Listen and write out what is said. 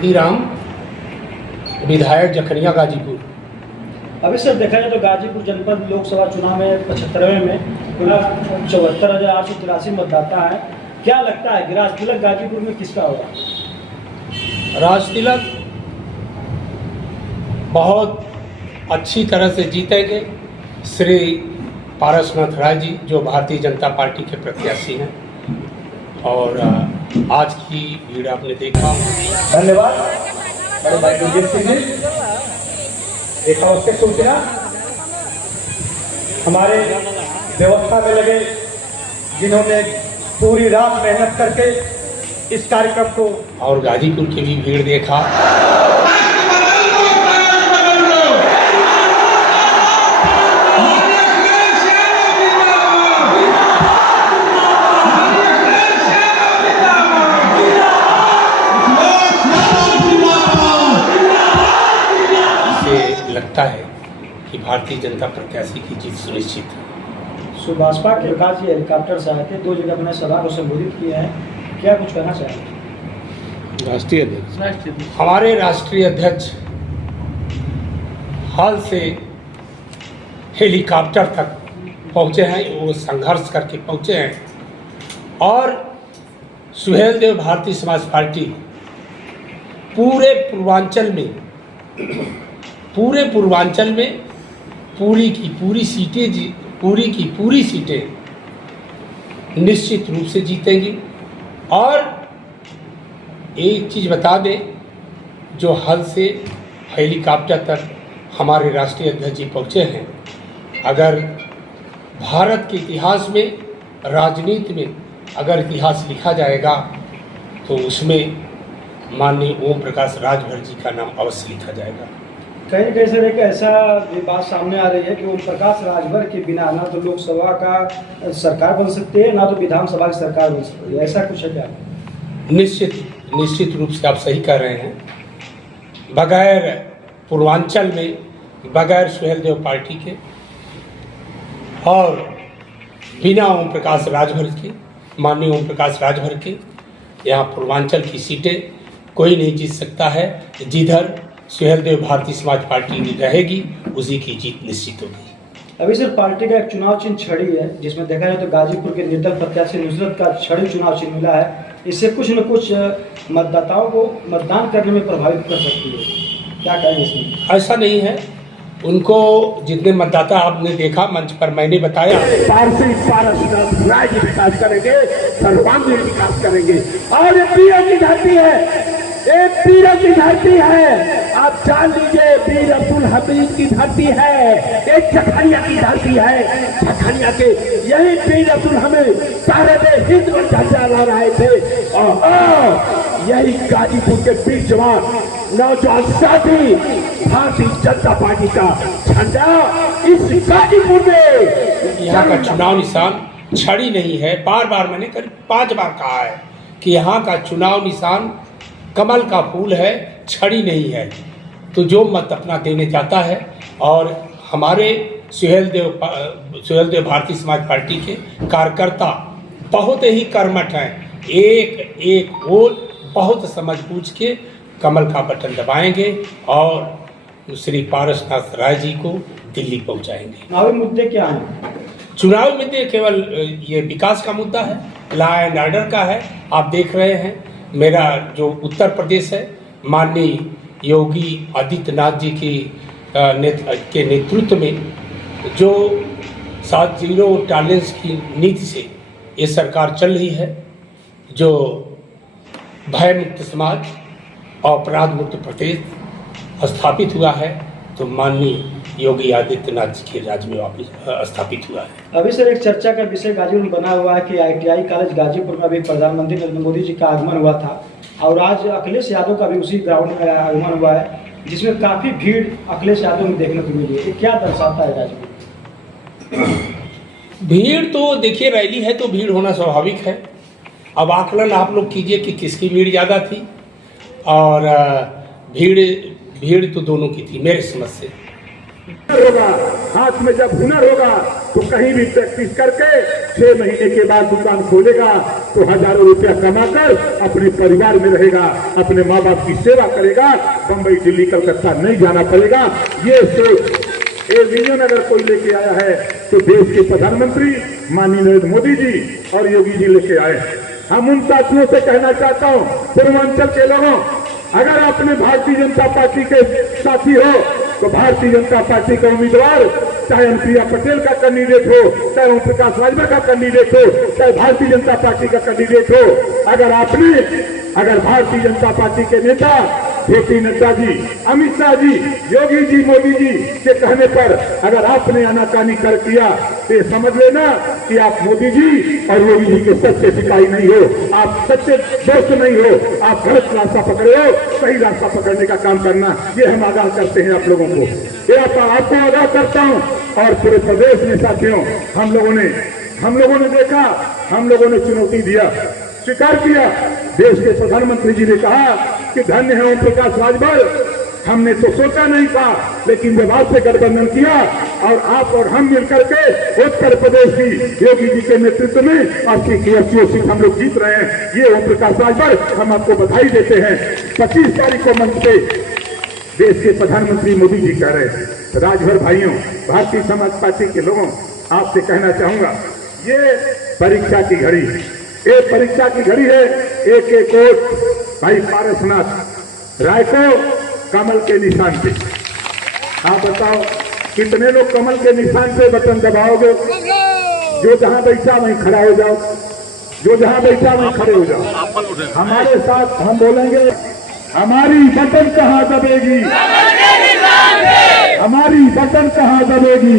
सीधीराम, विधायक जखनिया गाजीपुर। अभी सर देखा जाए तो गाजीपुर जनपद लोकसभा चुनाव में 75वें में कुल 74,883 मतदाता हैं। क्या लगता है राज तिलक गाजीपुर में किसका होगा? राज तिलक बहुत अच्छी तरह से जीतेंगे। श्री पारसनाथ राय जी जो भारतीय जनता पार्टी के प्रत्याशी हैं, और आज की भीड़ आपने देखा। धन्यवाद बड़े भाई गुरजीत सिंह जी। एक आवश्यक सूचना, हमारे व्यवस्था में लगे जिन्होंने पूरी रात मेहनत करके इस कार्यक्रम को, और गाजीपुर की भी भीड़ देखा। लगता है कि भारतीय जनता प्रत्याशी की जीत सुनिश्चित है। भाजपा के विकास जी हेलीकॉप्टर से आए थे, 2 जगह अपने सभा को संबोधित किए हैं, क्या कुछ कहना चाहेंगे? राष्ट्रीय अध्यक्ष, हमारे राष्ट्रीय अध्यक्ष हाल से हेलीकॉप्टर तक पहुंचे हैं, वो संघर्ष करके पहुंचे हैं। और सुहेल देव भारतीय समाज पार्टी पूरे पूर्वांचल में पूरी की पूरी सीटें निश्चित रूप से जीतेंगी। और एक चीज़ बता दें, जो हल से हेलीकॉप्टर तक हमारे राष्ट्रीय अध्यक्ष जी पहुँचे हैं, अगर भारत के इतिहास में, राजनीति में अगर इतिहास लिखा जाएगा तो उसमें माननीय ओम प्रकाश राजभर जी का नाम अवश्य लिखा जाएगा। कहीं कहीं सर एक ऐसा बात सामने आ रही है कि ओम प्रकाश राजभर के बिना ना तो लोकसभा का सरकार बन सकती है, ना तो विधानसभा की सरकार बन सकती है, ऐसा कुछ है क्या? निश्चित रूप से आप सही कह रहे हैं। बगैर पूर्वांचल में, बगैर सुहेल देव पार्टी के और बिना ओम प्रकाश राजभर के, माननीय ओम प्रकाश राजभर के, यहाँ पूर्वांचल की सीटें कोई नहीं जीत सकता है। जिधर सुहेल देव भारतीय समाज पार्टी रहेगी उसी की जीत निश्चित होगी। अभी सर पार्टी का एक चुनाव चिन्ह छड़ी है, जिसमें देखा जाए तो गाजीपुर के निर्दल प्रत्याशी नुसरत का छड़ी चुनाव चिन्ह मिला है। इससे कुछ न कुछ मतदाताओं को मतदान करने में प्रभावित कर सकती है, क्या कहेंगे इसमें? ऐसा नहीं है। उनको जितने मतदाता आपने देखा मंच पर, मैंने बताया विकास करेंगे, सर्वांगीण विकास करेंगे। और ये पीर की धरती है, एक पीर की धरती है, आप जान लीजिए, पीर अब्दुल हमीद की धरती है, एक जखनिया की धरती है। जखनिया के यही पीर अब्दुल हमीद सारे हिंद में झंडा ला रहे थे, और यही गाजीपुर के वीर जवान नौजवान साथी भारतीय जनता पार्टी का झंडा इस गाजीपुर में। यहाँ का चुनाव निशान छड़ी नहीं है। बार बार मैंने करीब 5 बार कहा है कि यहाँ का चुनाव निशान कमल का फूल है, छड़ी नहीं है। तो जो मत अपना देने जाता है, और हमारे सुहेल देव भारतीय समाज पार्टी के कार्यकर्ता बहुत ही कर्मठ हैं। एक वोट बहुत समझ बूझ के कमल का बटन दबाएंगे और श्री पारसनाथ राय जी को दिल्ली पहुंचाएंगे। चुनावी मुद्दे क्या हैं? चुनावी मुद्दे केवल ये विकास का मुद्दा है, लॉ एंड ऑर्डर का है। आप देख रहे हैं मेरा जो उत्तर प्रदेश है, माननीय योगी आदित्यनाथ जी के नेतृत्व में जो 0 टॉलरेंस की नीति से ये सरकार चल रही है, जो भय मुक्त समाज, अपराध मुक्त प्रदेश स्थापित हुआ है, तो माननीय योगी आदित्यनाथ जी के राज्य में वापस स्थापित हुआ है। अभी सर एक चर्चा का विषय गाजीपुर में बना हुआ है कि ITI कॉलेज गाजीपुर में अभी प्रधानमंत्री नरेंद्र मोदी जी का आगमन हुआ था, और आज अखिलेश यादव का भी उसी ग्राउंड में आगमन हुआ है, जिसमें काफ़ी भीड़ अखिलेश यादव में देखने को मिली है। ये क्या दर्शाता है गाजीपुर? भीड़ तो देखिए, रैली है तो भीड़ होना स्वाभाविक है। अब आकलन आप लोग कीजिए कि किसकी भीड़ ज़्यादा थी, और भीड़ तो दोनों की थी मेरे समझ से। होगा, हाथ में जब हुनर होगा तो कहीं भी प्रैक्टिस करके 6 महीने के बाद दुकान खोलेगा तो हजारों रुपया कमाकर अपने परिवार में रहेगा, अपने माँ बाप की सेवा करेगा, बंबई दिल्ली कलकत्ता नहीं जाना पड़ेगा। ये सोच ये विजन अगर कोई लेके आया है तो देश के प्रधानमंत्री माननीय नरेंद्र मोदी जी और योगी जी लेके आए। हम उन साथियों से कहना चाहता हूँ, पूर्वांचल के लोगों, अगर अपने भारतीय जनता पार्टी के साथी हो तो भारतीय जनता पार्टी का उम्मीदवार, चाहे अनुप्रिया पटेल का कैंडिडेट हो, चाहे ओम प्रकाश राजभर का कैंडिडेट हो, चाहे भारतीय जनता पार्टी का कैंडिडेट हो, अगर भारतीय जनता पार्टी के नेता जेपी नड्डा जी, अमित शाह जी, योगी जी, मोदी जी के कहने पर अगर आपने आनाकानी कर किया तो ये समझ लेना कि आप मोदी जी और योगी जी के सच्चे सिपाही नहीं हो, आप सच्चे दोस्त नहीं हो, आप गलत रास्ता पकड़े हो, सही रास्ता पकड़ने का काम करना। ये हम आगाह करते हैं आप लोगों को, ये आपको आगाह करता हूँ। और पूरे प्रदेश में साथियों, हम लोगों ने देखा, हम लोगों ने चुनौती दिया, स्वीकार किया। देश के प्रधानमंत्री जी ने कहा कि धन्य है ओम प्रकाश राजभर, हमने तो सोचा नहीं था, लेकिन जब आपसे गठबंधन किया और आप और हम मिलकर के उत्तर प्रदेश की योगी जी के नेतृत्व में 80 सीट हम लोग जीत रहे हैं। ये ओम प्रकाश राजभर, हम आपको बधाई देते हैं। 25 तारीख को मंच पे देश के प्रधानमंत्री मोदी जी कह रहे हैं। राजभर भाइयों, भारतीय समाज पार्टी के लोगों, आपसे कहना चाहूंगा, ये परीक्षा की घड़ी, ये परीक्षा की घड़ी है। एक वोट भाई पारसनाथ राय को कमल के निशान पे, आप बताओ कितने लोग कमल के निशान पे बटन दबाओगे? जो जहां बैठा वहीं खड़ा हो जाओ, जो जहां बैठा वहीं खड़े हो जाओ। हमारे साथ हम बोलेंगे, हमारी बटन कहां दबेगी, हमारी बटन कहां दबेगी।